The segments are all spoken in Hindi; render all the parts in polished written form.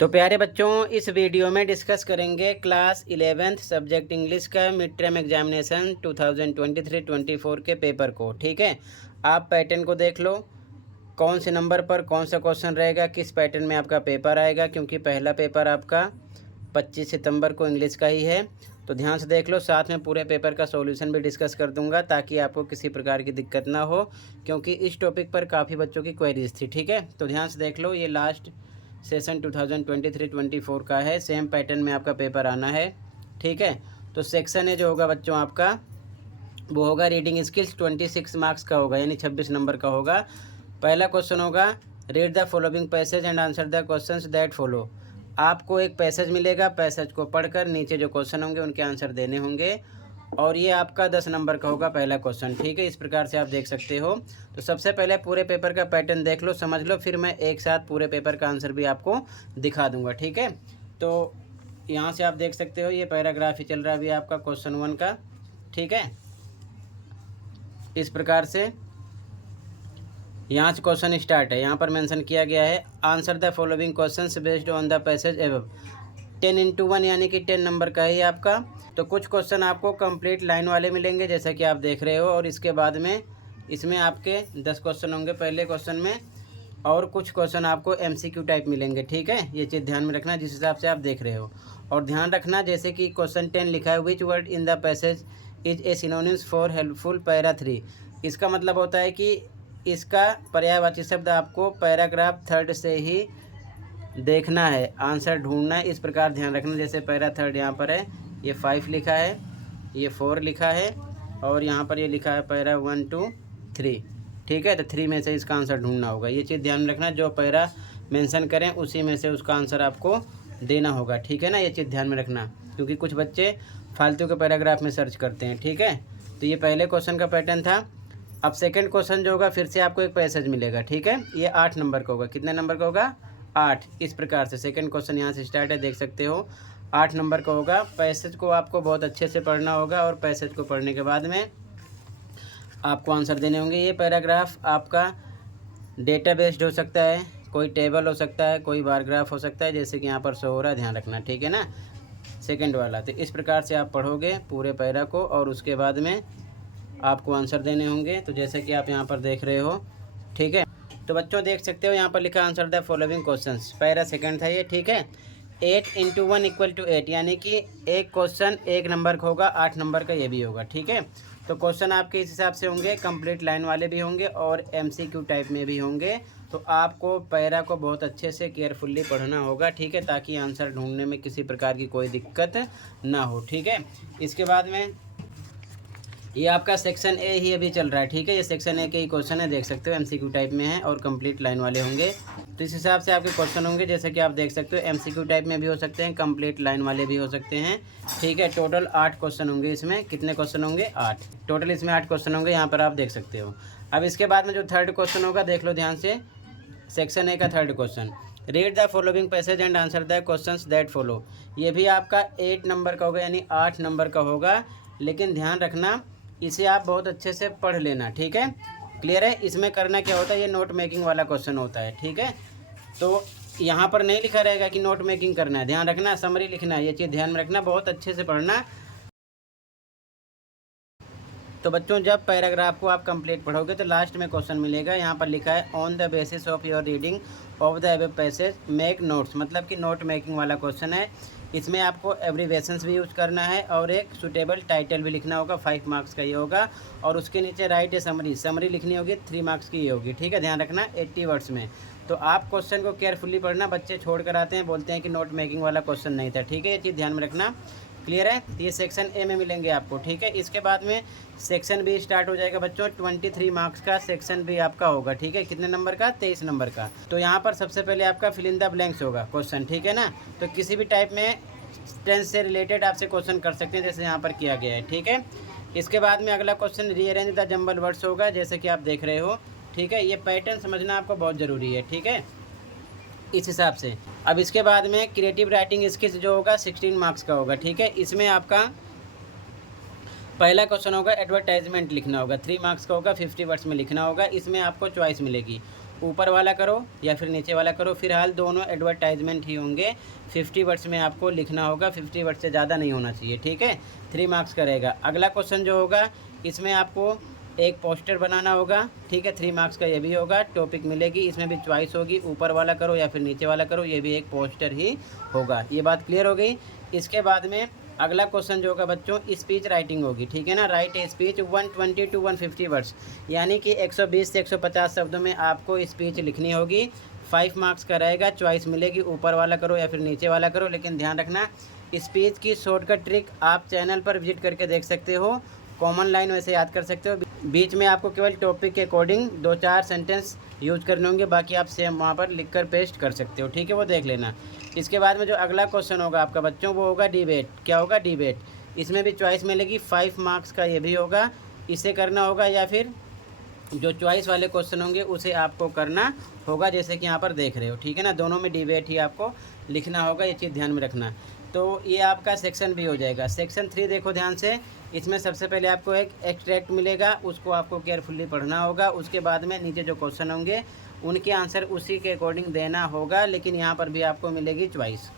तो प्यारे बच्चों, इस वीडियो में डिस्कस करेंगे क्लास 11th सब्जेक्ट इंग्लिश का मिड टर्म एग्जामिनेशन 2023-24 के पेपर को। ठीक है, आप पैटर्न को देख लो, कौन से नंबर पर कौन सा क्वेश्चन रहेगा, किस पैटर्न में आपका पेपर आएगा, क्योंकि पहला पेपर आपका 25 सितंबर को इंग्लिश का ही है। तो ध्यान से देख लो, साथ में पूरे पेपर का सॉल्यूशन भी डिस्कस कर दूंगा ताकि आपको किसी प्रकार की दिक्कत ना हो, क्योंकि इस टॉपिक पर काफ़ी बच्चों की क्वेरीज थी। ठीक है, तो ध्यान से देख लो, ये लास्ट सेशन 2023-24 का है। सेम पैटर्न में आपका पेपर आना है। ठीक है, तो सेक्शन है जो होगा बच्चों आपका, वो होगा रीडिंग स्किल्स, 26 मार्क्स का होगा, यानी 26 नंबर का होगा। पहला क्वेश्चन होगा, read the following passage and answer the questions that follow. आपको एक पैसेज मिलेगा, पैसेज को पढ़कर नीचे जो क्वेश्चन होंगे उनके आंसर देने होंगे, और ये आपका 10 नंबर का होगा पहला क्वेश्चन। ठीक है, इस प्रकार से आप देख सकते हो। तो सबसे पहले पूरे पेपर का पैटर्न देख लो, समझ लो, फिर मैं एक साथ पूरे पेपर का आंसर भी आपको दिखा दूंगा। ठीक है, तो यहाँ से आप देख सकते हो, ये पैराग्राफ ही चल रहा है अभी आपका क्वेश्चन 1 का। ठीक है, इस प्रकार से यहाँ से क्वेश्चन स्टार्ट है। यहाँ पर मेंशन किया गया है, answer the following questions based on the passage above. 10x1 यानी कि 10 नंबर का है आपका। तो कुछ क्वेश्चन आपको कंप्लीट लाइन वाले मिलेंगे जैसा कि आप देख रहे हो, और इसके बाद में इसमें आपके 10 क्वेश्चन होंगे पहले क्वेश्चन में, और कुछ क्वेश्चन आपको MCQ टाइप मिलेंगे। ठीक है, ये चीज़ ध्यान में रखना जिस हिसाब से आप देख रहे हो। और ध्यान रखना, जैसे कि क्वेश्चन 10 लिखा है, which word in the passage is a synonyms for helpful para 3। इसका मतलब होता है कि इसका पर्यायवाची शब्द आपको पैराग्राफ 3 से ही देखना है, आंसर ढूंढना है। इस प्रकार ध्यान रखना, जैसे पैरा 3 यहाँ पर है, ये 5 लिखा है, ये 4 लिखा है, और यहाँ पर ये लिखा है पैरा 1 2 3। ठीक है, तो 3 में से इसका आंसर ढूंढना होगा। ये चीज़ ध्यान में रखना, जो पैरा मेंशन करें उसी में से उसका आंसर आपको देना होगा। ठीक है ना, ये चीज़ ध्यान में रखना, क्योंकि कुछ बच्चे फालतू के पैराग्राफ में सर्च करते हैं। ठीक है, तो ये पहले क्वेश्चन का पैटर्न था। अब सेकंड क्वेश्चन जो होगा, फिर से आपको एक पैसेज मिलेगा। ठीक है, ये 8 नंबर का होगा। कितने नंबर का होगा? 8। इस प्रकार से सेकंड क्वेश्चन यहाँ से स्टार्ट है, देख सकते हो, 8 नंबर का होगा। पैसेज को आपको बहुत अच्छे से पढ़ना होगा, और पैसेज को पढ़ने के बाद में आपको आंसर देने होंगे। ये पैराग्राफ आपका डेटा बेस्ड हो सकता है, कोई टेबल हो सकता है, कोई बार ग्राफ हो सकता है, जैसे कि यहाँ पर शो हो रहा है, ध्यान रखना। ठीक है ना, सेकंड वाला। तो इस प्रकार से आप पढ़ोगे पूरे पैरा को, और उसके बाद में आपको आंसर देने होंगे। तो जैसे कि आप यहाँ पर देख रहे हो। ठीक है, तो बच्चों देख सकते हो, यहाँ पर लिखा answer the following questions, para second था ये। ठीक है, 8 × 1 = 8, यानी कि एक क्वेश्चन 1 नंबर का होगा, 8 नंबर का ये भी होगा। ठीक है, तो क्वेश्चन आपके इस हिसाब से होंगे, कंप्लीट लाइन वाले भी होंगे और MCQ टाइप में भी होंगे। तो आपको पैरा को बहुत अच्छे से केयरफुल्ली पढ़ना होगा। ठीक है, ताकि आंसर ढूंढने में किसी प्रकार की कोई दिक्कत ना हो। ठीक है, इसके बाद में ये आपका सेक्शन ए ही अभी चल रहा है। ठीक है, ये सेक्शन ए के ही क्वेश्चन है, देख सकते हो, MCQ टाइप में है और कंप्लीट लाइन वाले होंगे। तो इस हिसाब से आपके क्वेश्चन होंगे, जैसे कि आप देख सकते हो, MCQ टाइप में भी हो सकते हैं, कंप्लीट लाइन वाले भी हो सकते हैं। ठीक है, टोटल 8 क्वेश्चन होंगे इसमें। कितने क्वेश्चन होंगे? 8 टोटल, इसमें 8 क्वेश्चन होंगे, यहाँ पर आप देख सकते हो। अब इसके बाद में जो थर्ड क्वेश्चन होगा, देख लो ध्यान से, सेक्शन ए का third question, read the following passage and answer the questions that follow. ये भी आपका 8 नंबर का होगा, यानी 8 नंबर का होगा, लेकिन ध्यान रखना, इसे आप बहुत अच्छे से पढ़ लेना। ठीक है, क्लियर है? इसमें करना क्या होता है, ये नोट मेकिंग वाला क्वेश्चन होता है। ठीक है, तो यहाँ पर नहीं लिखा रहेगा कि नोट मेकिंग करना है, ध्यान रखना, समरी लिखना है, ये चीज़ ध्यान में रखना, बहुत अच्छे से पढ़ना। तो बच्चों, जब पैराग्राफ को आप कंप्लीट पढ़ोगे तो लास्ट में क्वेश्चन मिलेगा, यहाँ पर लिखा है, on the basis of your reading of the above passage make notes, मतलब कि नोट मेकिंग वाला क्वेश्चन है। इसमें आपको एब्रीवेशंस भी यूज़ करना है, और एक सुटेबल टाइटल भी लिखना होगा, 5 मार्क्स का ये होगा, और उसके नीचे राइट ए समरी, समरी लिखनी होगी, 3 मार्क्स की ये होगी। ठीक है, ध्यान रखना, 80 वर्ड्स में। तो आप क्वेश्चन को केयरफुली पढ़ना, बच्चे छोड़ कर आते हैं, बोलते हैं कि नोट मेकिंग वाला क्वेश्चन नहीं था। ठीक है, ये चीज़ ध्यान में रखना, क्लियर है? तो ये सेक्शन ए में मिलेंगे आपको। ठीक है, इसके बाद में सेक्शन बी स्टार्ट हो जाएगा बच्चों, 23 मार्क्स का सेक्शन बी आपका होगा। ठीक है, कितने नंबर का? 23 नंबर का। तो यहाँ पर सबसे पहले आपका फिल इन द ब्लैंक्स होगा क्वेश्चन। ठीक है ना, तो किसी भी टाइप में टेंस से रिलेटेड आपसे क्वेश्चन कर सकते हैं, जैसे यहाँ पर किया गया है। ठीक है, इसके बाद में अगला question rearrange the jumble words होगा, जैसे कि आप देख रहे हो। ठीक है, ये पैटर्न समझना आपको बहुत ज़रूरी है। ठीक है, इस हिसाब से। अब इसके बाद में क्रिएटिव राइटिंग स्किल्स जो होगा, 16 मार्क्स का होगा। ठीक है, इसमें आपका पहला क्वेश्चन होगा, एडवर्टाइजमेंट लिखना होगा, 3 मार्क्स का होगा, 50 वर्ड्स में लिखना होगा। इसमें आपको चॉइस मिलेगी, ऊपर वाला करो या फिर नीचे वाला करो। फिलहाल दोनों एडवर्टाइजमेंट ही होंगे। 50 वर्ड्स में आपको लिखना होगा, 50 वर्ड से ज़्यादा नहीं होना चाहिए, ठीक है। 3 मार्क्स का रहेगा। अगला क्वेश्चन जो होगा इसमें आपको एक पोस्टर बनाना होगा, ठीक है। 3 मार्क्स का ये भी होगा। टॉपिक मिलेगी, इसमें भी चॉइस होगी, ऊपर वाला करो या फिर नीचे वाला करो, ये भी एक पोस्टर ही होगा। ये बात क्लियर हो गई। इसके बाद में अगला क्वेश्चन जो होगा बच्चों, स्पीच राइटिंग होगी, ठीक है ना। Right a speech 120 to 150 words, यानी कि 120 से 150 शब्दों में आपको स्पीच लिखनी होगी। 5 मार्क्स का रहेगा। चॉइस मिलेगी, ऊपर वाला करो या फिर नीचे वाला करो। लेकिन ध्यान रखना, स्पीच की शॉर्टकट ट्रिक आप चैनल पर विजिट करके देख सकते हो। कॉमन लाइन वैसे याद कर सकते हो। बीच में आपको केवल टॉपिक के अकॉर्डिंग 2-4 सेंटेंस यूज करने होंगे, बाकी आप सेम वहाँ पर लिख कर पेस्ट कर सकते हो, ठीक है। वो देख लेना। इसके बाद में जो अगला क्वेश्चन होगा आपका बच्चों, वो होगा डिबेट। क्या होगा? डिबेट। इसमें भी चॉइस मिलेगी, 5 मार्क्स का ये भी होगा। इसे करना होगा या फिर जो चॉइस वाले क्वेश्चन होंगे उसे आपको करना होगा, जैसे कि यहाँ पर देख रहे हो, ठीक है ना। दोनों में डिबेट ही आपको लिखना होगा, ये चीज़ ध्यान में रखना। तो ये आपका सेक्शन भी हो जाएगा। सेक्शन 3 देखो ध्यान से। इसमें सबसे पहले आपको एक एक्सट्रैक्ट मिलेगा, उसको आपको केयरफुली पढ़ना होगा। उसके बाद में नीचे जो क्वेश्चन होंगे उनके आंसर उसी के अकॉर्डिंग देना होगा, लेकिन यहाँ पर भी आपको मिलेगी चॉइस।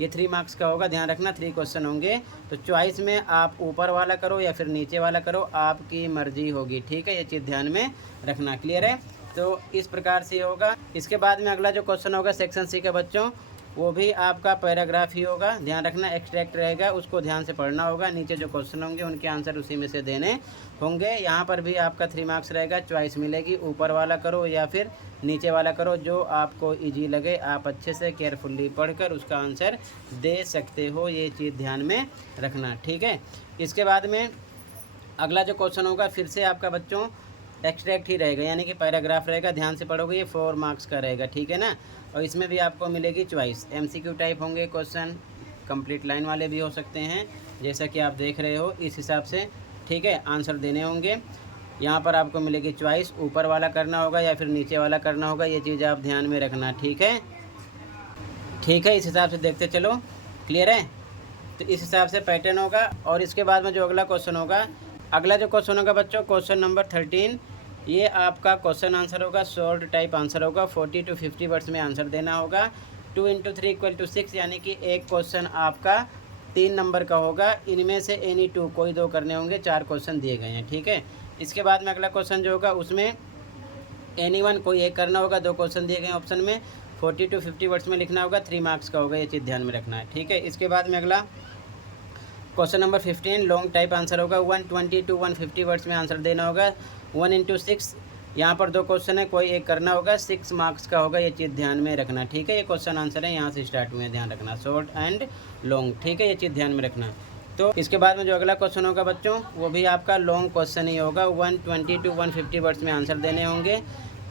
ये 3 मार्क्स का होगा, ध्यान रखना। 3 क्वेश्चन होंगे, तो चॉइस में आप ऊपर वाला करो या फिर नीचे वाला करो, आपकी मर्जी होगी, ठीक है। ये चीज़ ध्यान में रखना। क्लियर है? तो इस प्रकार से होगा। इसके बाद में अगला जो क्वेश्चन होगा सेक्शन सी के बच्चों, वो भी आपका पैराग्राफ ही होगा। ध्यान रखना, एक्सट्रैक्ट रहेगा, उसको ध्यान से पढ़ना होगा। नीचे जो क्वेश्चन होंगे उनके आंसर उसी में से देने होंगे। यहाँ पर भी आपका 3 मार्क्स रहेगा। चॉइस मिलेगी, ऊपर वाला करो या फिर नीचे वाला करो, जो आपको इजी लगे। आप अच्छे से केयरफुली पढ़कर उसका आंसर दे सकते हो, ये चीज़ ध्यान में रखना, ठीक है। इसके बाद में अगला जो क्वेश्चन होगा फिर से आपका बच्चों एक्सट्रैक्ट ही रहेगा, यानी कि पैराग्राफ रहेगा। ध्यान से पढ़ोगे, ये 4 मार्क्स का रहेगा, ठीक है ना। और इसमें भी आपको मिलेगी चॉइस। MCQ टाइप होंगे क्वेश्चन, कंप्लीट लाइन वाले भी हो सकते हैं, जैसा कि आप देख रहे हो इस हिसाब से, ठीक है। आंसर देने होंगे। यहाँ पर आपको मिलेगी चॉइस, ऊपर वाला करना होगा या फिर नीचे वाला करना होगा, ये चीज़ आप ध्यान में रखना, ठीक है। ठीक है, इस हिसाब से देखते चलो। क्लियर है? तो इस हिसाब से पैटर्न होगा। और इसके बाद में जो अगला क्वेश्चन होगा, अगला जो क्वेश्चन होगा बच्चों, क्वेश्चन नंबर 13, ये आपका क्वेश्चन आंसर होगा, शॉर्ट टाइप आंसर होगा। 40 to 50 वर्ड्स में आंसर देना होगा। 2 × 3 = 6, यानी कि एक क्वेश्चन आपका 3 नंबर का होगा। इनमें से एनी 2, कोई 2 करने होंगे। 4 क्वेश्चन दिए गए हैं, ठीक है। इसके बाद में अगला क्वेश्चन जो होगा उसमें एनी 1, कोई एक करना होगा। 2 क्वेश्चन दिए गए ऑप्शन में, 40 to 50 वर्ड्स में लिखना होगा। 3 मार्क्स का होगा, ये चीज़ ध्यान में रखना है, ठीक है। इसके बाद में अगला question number 15, long type answer होगा। 120 to 150 वर्ड्स में आंसर देना होगा। 1 × 6, यहाँ पर 2 क्वेश्चन है, कोई एक करना होगा। 6 मार्क्स का होगा, ये चीज़ ध्यान में रखना, ठीक है। ये क्वेश्चन आंसर है, यहाँ से स्टार्ट हुए हैं, ध्यान रखना, शॉर्ट एंड लॉन्ग, ठीक है। ये चीज़ ध्यान में रखना। तो इसके बाद में जो अगला क्वेश्चन होगा बच्चों, वो भी आपका लॉन्ग क्वेश्चन ही होगा। 120 to 150 वर्ड्स में आंसर देने होंगे।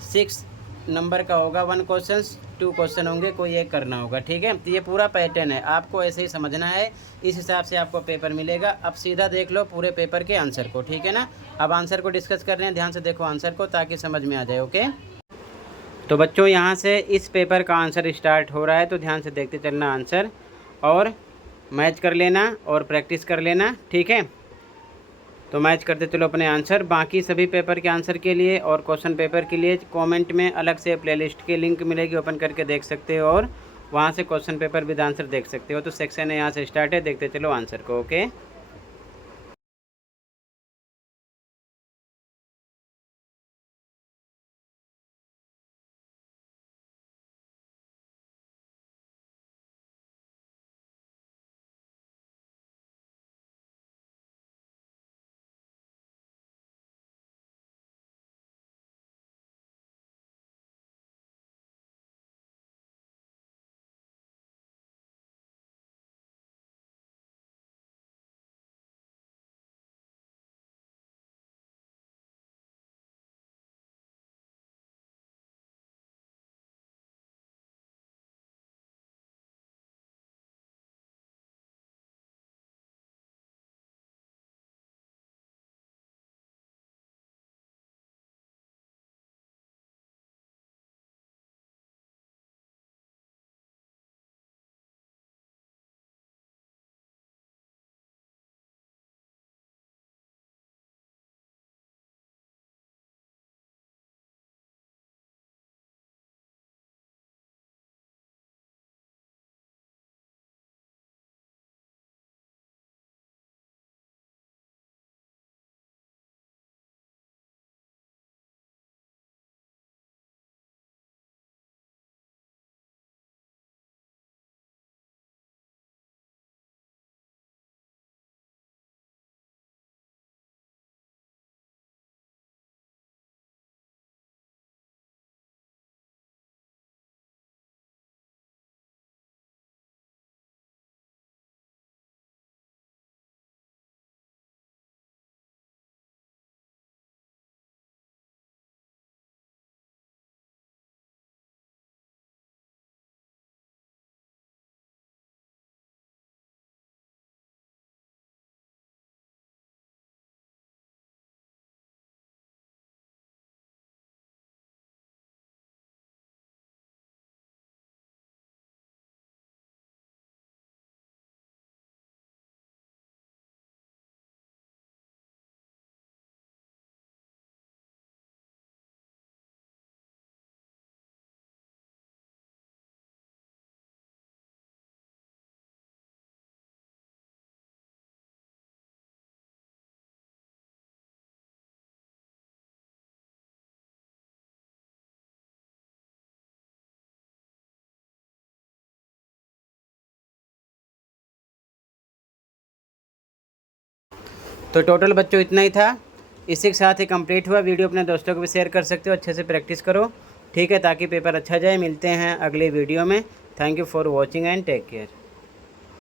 6 नंबर का होगा। 1 क्वेश्चन, 2 क्वेश्चन होंगे, कोई एक करना होगा, ठीक है। तो ये पूरा पैटर्न है, आपको ऐसे ही समझना है। इस हिसाब से आपको पेपर मिलेगा। अब सीधा देख लो पूरे पेपर के आंसर को, ठीक है ना। अब आंसर को डिस्कस कर रहे हैं, ध्यान से देखो आंसर को, ताकि समझ में आ जाए, ओके। तो बच्चों यहाँ से इस पेपर का आंसर स्टार्ट हो रहा है, तो ध्यान से देखते चलना आंसर, और मैच कर लेना और प्रैक्टिस कर लेना, ठीक है। तो मैच करते चलो अपने आंसर। बाकी सभी पेपर के आंसर के लिए और क्वेश्चन पेपर के लिए कमेंट में अलग से प्लेलिस्ट की लिंक मिलेगी, ओपन करके देख सकते हो, और वहाँ से क्वेश्चन पेपर विद आंसर देख सकते हो। तो सेक्शन है यहाँ से स्टार्ट है, देखते चलो आंसर को, ओके। तो टोटल बच्चों इतना ही था। इसी के साथ ही कंप्लीट हुआ। वीडियो अपने दोस्तों को भी शेयर कर सकते हो, अच्छे से प्रैक्टिस करो, ठीक है, ताकि पेपर अच्छा जाए। मिलते हैं अगले वीडियो में। Thank you for watching and take care.